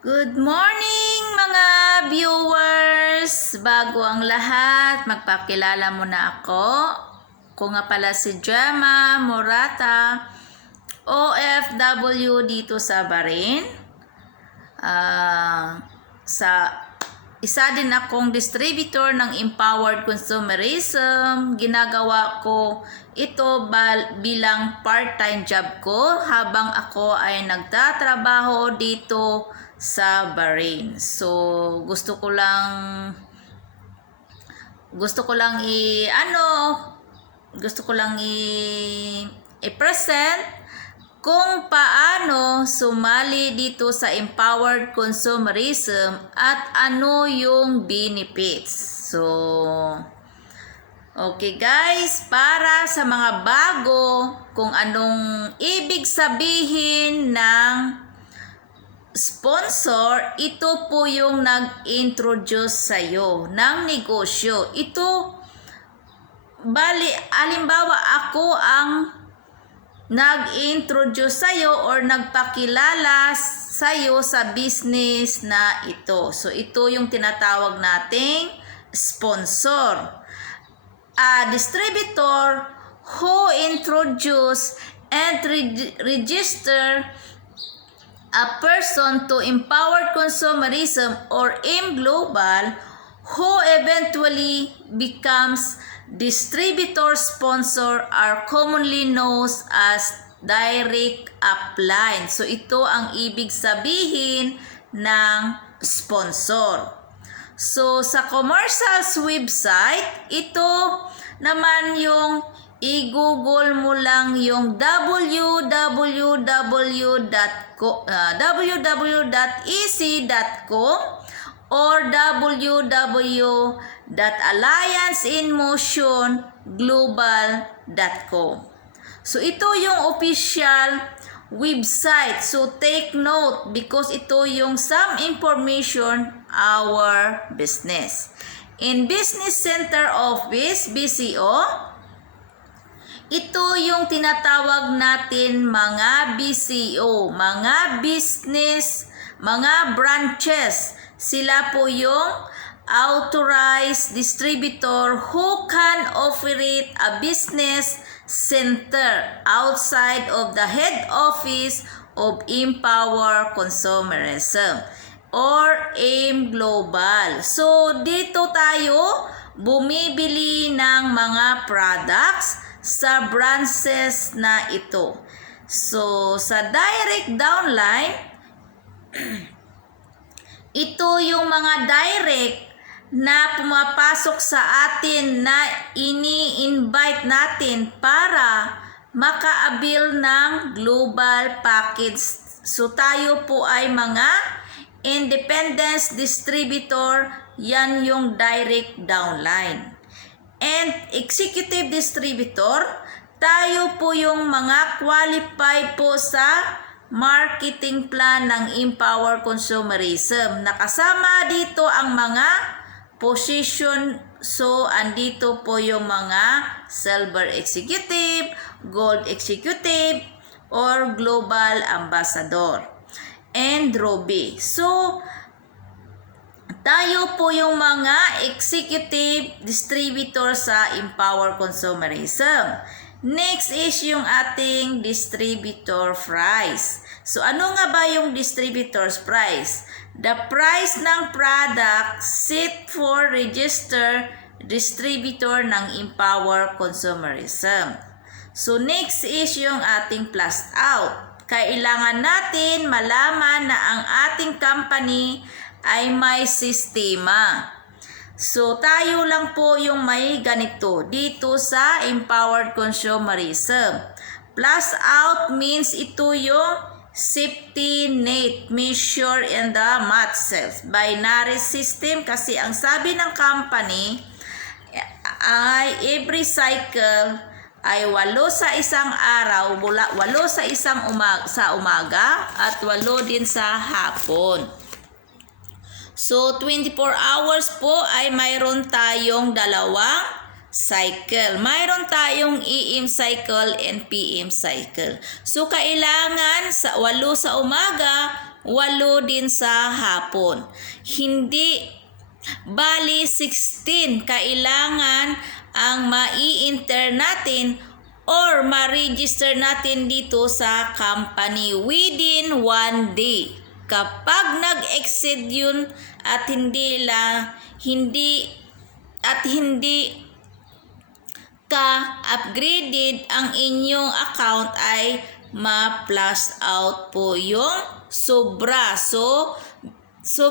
Good morning mga viewers! Bago ang lahat, magpakilala muna ako. Ako nga pala si Gemma Morata, OFW dito sa Bahrain. Isa din akong distributor ng Empowered Consumerism. Ginagawa ko ito bilang part-time job ko habang ako ay nagtatrabaho dito sa Bahrain. So, gusto ko lang i-present kung paano sumali dito sa Empowered Consumerism at ano yung benefits. So, okay guys, para sa mga bago, kung anong ibig sabihin ng sponsor, ito po yung nag-introduce sa'yo ng negosyo. Ito, alimbawa ako ang nag-introduce sa'yo or nagpakilala sa'yo sa business na ito. So, ito yung tinatawag nating sponsor. A distributor who introduce and register a person to Empowered Consumerism or AIM Global who eventually becomes distributor sponsor are commonly known as direct upline. So ito ang ibig sabihin ng sponsor. So sa commercials website, ito naman yung i-google mo lang yung www.ec.com or www.allianceinmotionglobal.com. So ito yung official website. So take note because ito yung some information our business. In Business Center Office, BCO, ito yung tinatawag natin mga BCO, mga business, mga branches. Sila po yung authorized distributor who can operate a business center outside of the head office of Empower Consumerism or AIM Global. So, dito tayo bumibili ng mga products sa branches na ito. So, sa direct downline, ito yung mga direct na pumapasok sa atin na ini-invite natin para maka-avail ng global package. So, tayo po ay mga independent distributor, yan yung direct downline. And executive distributor, tayo po yung mga qualified po sa marketing plan ng Empower Consumerism. Nakasama dito ang mga position. So, andito po yung mga silver executive, gold executive, or global ambassador. And Robi. So, tayo po yung mga executive distributor sa Empower Consumerism. Next is yung ating distributor price. So, ano nga ba yung distributor's price? The price ng product set for register distributor ng Empower Consumerism. So, next is yung ating plus out. Kailangan natin malaman na ang ating company ay may sistema. So, tayo lang po yung may ganito dito sa Empowered Consumerism. Plus out means ito yung safety net measure in the math cells. Binary system kasi ang sabi ng company ay every cycle ay 8 sa isang araw, 8 sa sa umaga at 8 din sa hapon. So, 24 hours po ay mayroon tayong dalawang cycle. Mayroon tayong AM cycle and PM cycle. So, kailangan sa 8 sa umaga, 8 din sa hapon. Hindi bali 16 kailangan ang mai-enter natin or ma-register natin dito sa company within 1 day. Kapag nag-exceed yun at hindi ka upgraded ang inyong account ay ma-flush out po yung sobra. So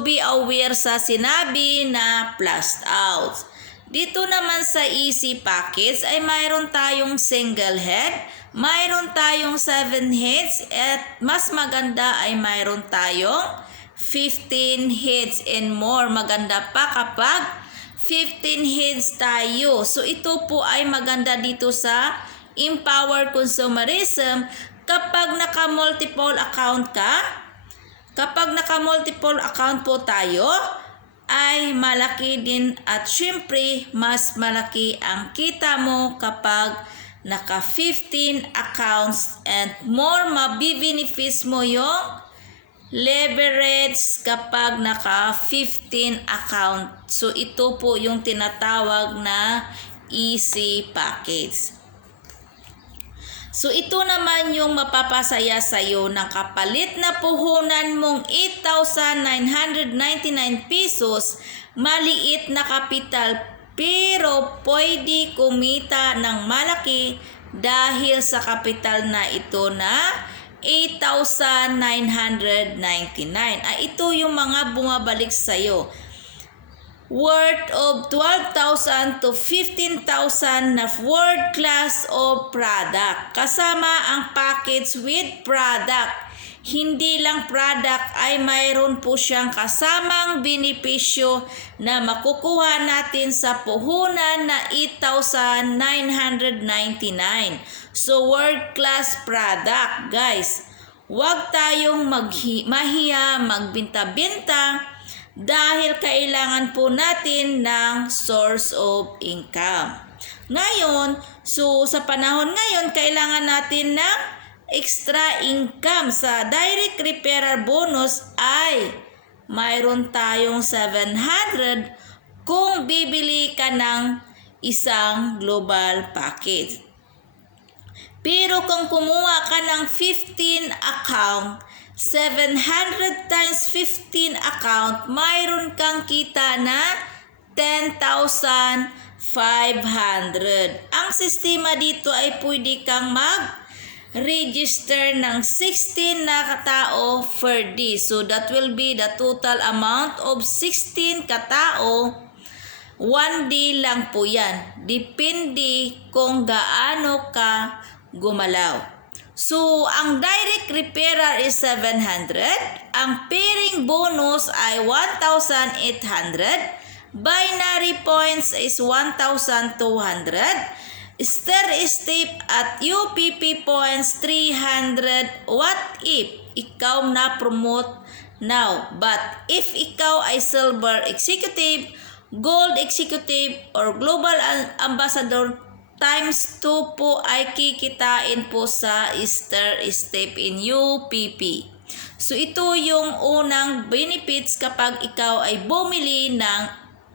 be aware sa sinabi na flushed out. Dito naman sa easy package ay mayroon tayong single head, mayroon tayong 7 heads, at mas maganda ay mayroon tayong 15 heads and more. Maganda pa kapag 15 heads tayo. So ito po ay maganda dito sa Empower Consumerism kapag naka-multiple account ka. Kapag naka-multiple account po tayo, ay malaki din at syempre mas malaki ang kita mo kapag naka 15 accounts and more. Mabibenefits mo yung leverage kapag naka 15 account. So ito po yung tinatawag na easy package. So ito naman yung mapapasaya sa iyo ng kapalit na puhunan mong 8,999 pesos, maliit na kapital pero pwede kumita ng malaki dahil sa kapital na ito na 8,999. Ito yung mga bumabalik sa iyo. Worth of 12,000 to 15,000 na world class of product. Kasama ang package with product. Hindi lang product ay mayroon po siyang kasamang benepisyo na makukuha natin sa puhunan na 8,999. So world class product, guys. Huwag tayong mahiya magbinta-binta dahil kailangan po natin ng source of income. Ngayon, sa panahon ngayon, kailangan natin ng extra income. Sa direct referral bonus ay mayroon tayong 700 kung bibili ka ng isang global package. Pero kung kumuha ka ng 15 account, 700 times 15 account, mayroon kang kita na 10,500. Ang sistema dito ay pwede kang mag-register ng 16 na katao per day. So that will be the total amount of 16 katao. 1 day lang po yan. Depende kung gaano ka gumalaw. So, ang direct referral is 700. Ang pairing bonus ay 1,800. Binary points is 1,200. Stair-step at UPP points 300. What if ikaw na-promote now? But if ikaw ay silver executive, gold executive, or global ambassador, times 2 po ay kikitain po sa stair-step in UPP. So ito yung unang benefits kapag ikaw ay bumili ng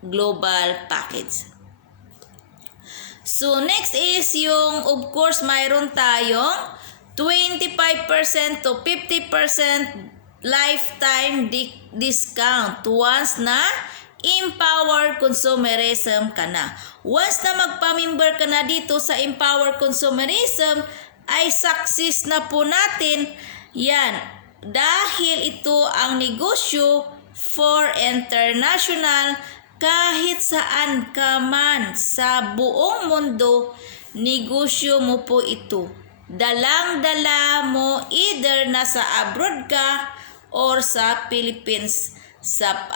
global package. So next is yung, of course, mayroon tayong 25% to 50% lifetime discount once na Empower Consumerism ka na. Once na magpa-member ka na dito sa Empower Consumerism, ay success na po natin yan. Dahil ito ang negosyo for international, kahit saan ka man sa buong mundo, negosyo mo po ito. Dalang-dala mo either nasa abroad ka or sa Philippines.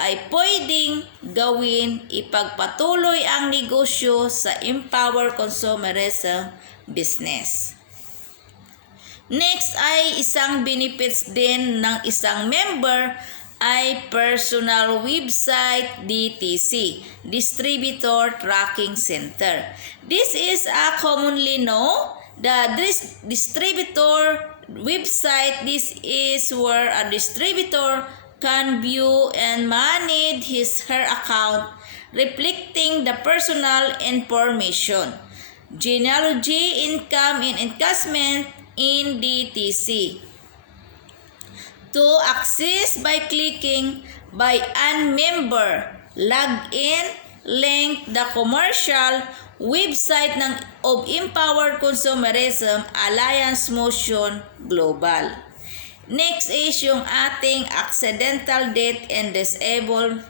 Ay pwedeng gawin, ipagpatuloy ang negosyo sa Empower Consumerism business. Next ay isang benefits din ng isang member ay personal website DTC, Distributor Tracking Center. This is a commonly known the distributor website. This is where a distributor can view and manage her account, reflecting the personal information, genealogy, income, and investment in DTC. To access by clicking by unmember, login, link the commercial website of Empowered Consumerism Alliance Motion Global. Next is yung ating accidental death and disablement,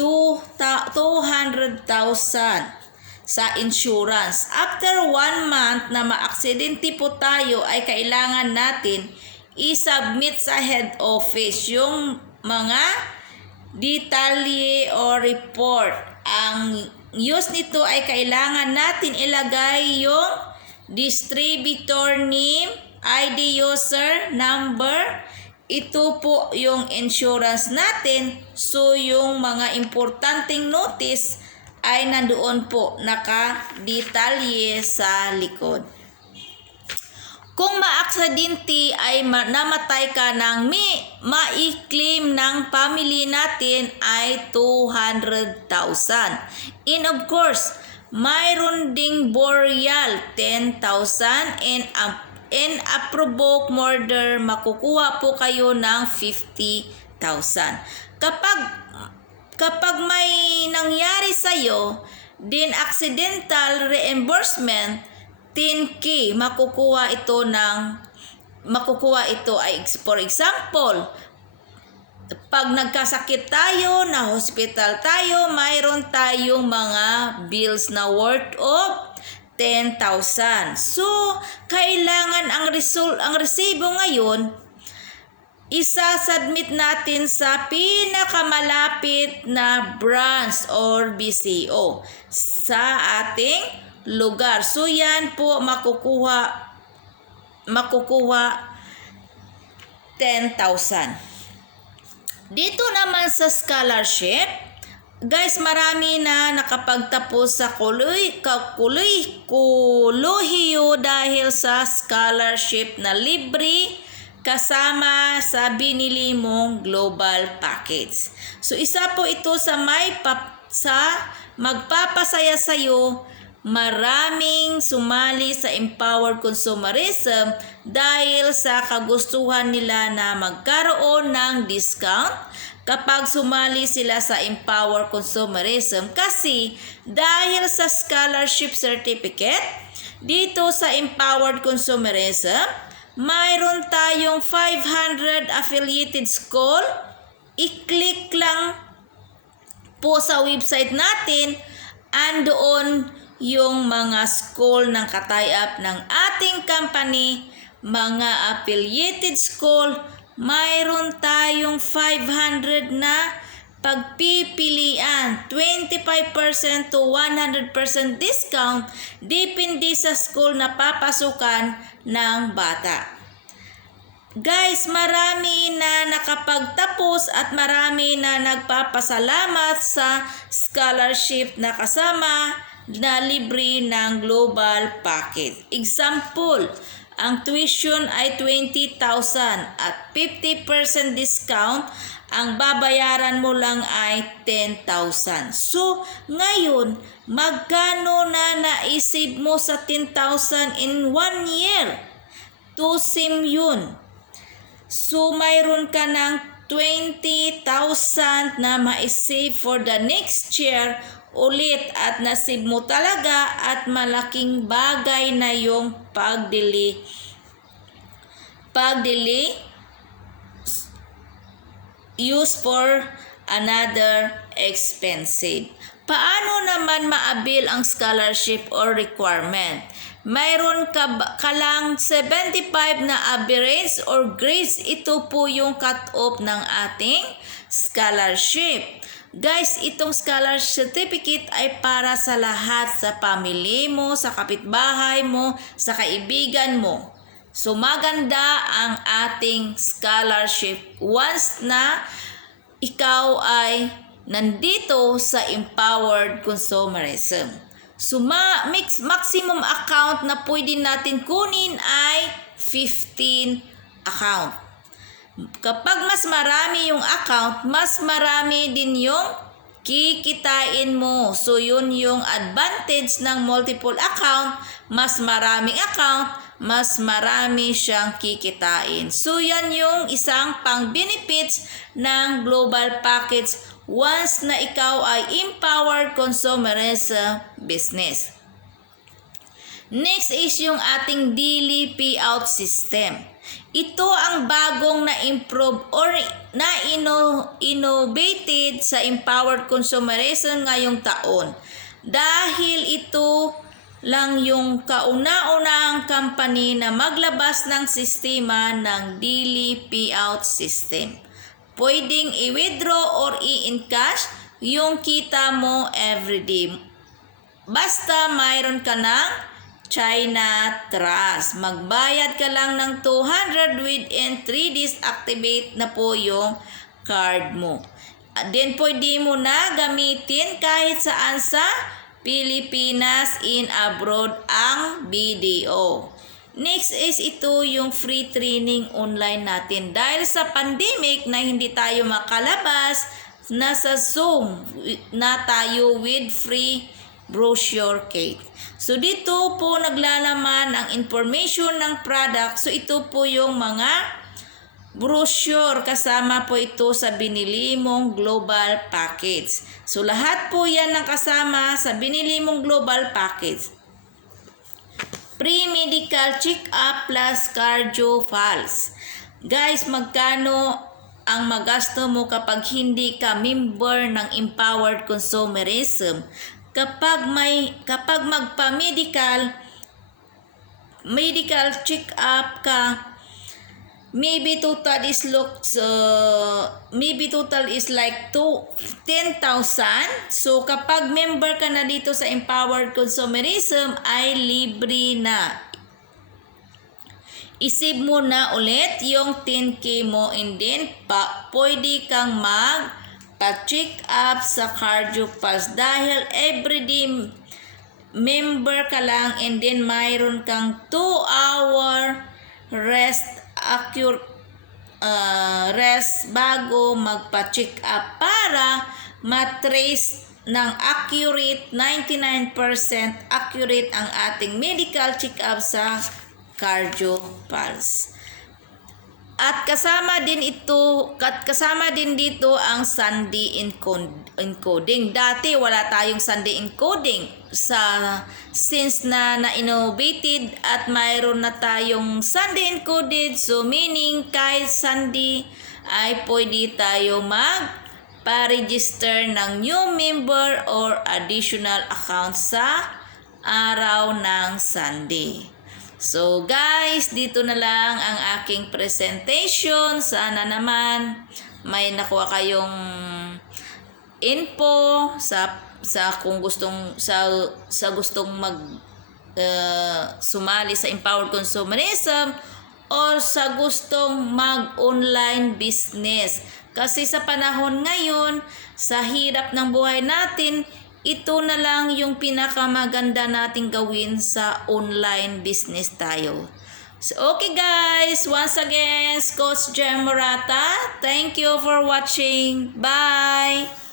200,000 sa insurance. After 1 month na maaksidente po tayo ay kailangan natin i-submit sa head office yung mga detalye o report. Ang use nito ay kailangan natin ilagay yung distributor name, ID user number. Ito po yung insurance natin. So yung mga importanteng notice ay nandoon po naka-detalye sa likod. Kung maaksidente ay namatay ka ng ma-claim ng family natin ay 200,000. And of course, mayroon ding burial 10,000 and unprovoked murder makukuha po kayo ng 50,000. Kapag may nangyari sa iyo, din accidental reimbursement 10K makukuha ito ay for example, pag nagkasakit tayo, na hospital tayo, mayroon tayong mga bills na worth of 10,000. So, kailangan ang resibo ngayon isasubmit natin sa pinakamalapit na branch or BCO sa ating lugar. So yan po makukuha 10,000. Dito naman sa scholarship, guys, marami na nakapagtapos sa kolehiyo dahil sa scholarship na libre kasama sa binili mong global package. So isa po ito sa magpapasaya sa iyo. Maraming sumali sa Empowered Consumerism dahil sa kagustuhan nila na magkaroon ng discount kapag sumali sila sa Empowered Consumerism, kasi dahil sa scholarship certificate dito sa Empowered Consumerism, mayroon tayong 500 affiliated school. I-click lang po sa website natin, andoon yung mga school ng tie-up ng ating company, mga affiliated school. Mayroon tayong 500 na pagpipilian, 25% to 100% discount, depende sa school na papasukan ng bata. Guys, marami na nakapagtapos at marami na nagpapasalamat sa scholarship na kasama na libre ng global package. Example, ang tuition ay 20,000 at 50% discount, ang babayaran mo lang ay 10,000. So, ngayon, magkano na naisip mo sa 10,000 in 1 year? 2 SIM yun. So, mayroon ka ng 20,000 na maisave for the next year ulit, at nasib mo talaga, at malaking bagay na yung pagdili use for another expensive. Paano naman maabil ang scholarship or requirement? Mayroon ka lang 75 na average or grades. Ito po yung cut-off ng ating scholarship. Guys, itong scholarship certificate ay para sa lahat, sa family mo, sa kapitbahay mo, sa kaibigan mo. So maganda ang ating scholarship once na ikaw ay nandito sa Empowered Consumerism. So maximum account na pwede natin kunin ay 15 account. Kapag mas marami yung account, mas marami din yung kikitain mo. So, yun yung advantage ng multiple account. Mas maraming account, mas marami siyang kikitain. So, yan yung isang pang-benefits ng global package once na ikaw ay empowered consumerism business. Next is yung ating daily payout system. Ito ang bagong na-improve or na-innovated sa empowered consumerism ngayong taon. Dahil ito lang yung kauna-unahang company na maglabas ng sistema ng daily payout system. Pwedeng i-withdraw or i-encash yung kita mo everyday. Basta mayroon ka ng China Trust. Magbayad ka lang ng 200 within 3 days, activate na po yung card mo. At then pwede mo na gamitin kahit saan sa Pilipinas, in abroad ang BDO. Next is ito yung free training online natin. Dahil sa pandemic na hindi tayo makalabas, nasa Zoom na tayo with free brochure kit. So, dito po naglalaman ang information ng product. So, ito po yung mga brochure. Kasama po ito sa binili mong global package. So, lahat po yan ang kasama sa binili mong global package. Pre-medical check-up plus cardio files. Guys, magkano ang magasto mo kapag hindi ka member ng empowered consumerism? Kapag magpa-medical check-up ka, maybe total is like 10,000. So kapag member ka na dito sa empowered consumerism ay libre na. Isave mo na ulit yung 10K mo and then pwede kang pa-check up sa Cardio Pulse dahil everyday member ka lang and then mayroon kang 2-hour rest bago magpa-check up para matrace ng accurate 99% accurate ang ating medical check up sa Cardio Pulse. At kasama din dito ang Sunday encoding. Dati wala tayong Sunday encoding since na-innovated at mayroon na tayong Sunday encoded. So meaning kahit Sunday ay pwede tayo pa-register ng new member or additional account sa araw ng Sunday. So guys, dito na lang ang aking presentation. Sana naman may nakuha kayong info sa kung gustong sumali sa empowered consumerism or sa gustong mag-online business. Kasi sa panahon ngayon, sa hirap ng buhay natin, ito na lang yung pinakamaganda nating gawin sa online business tayo. So, okay guys, once again, Coach Jem Morata. Thank you for watching. Bye!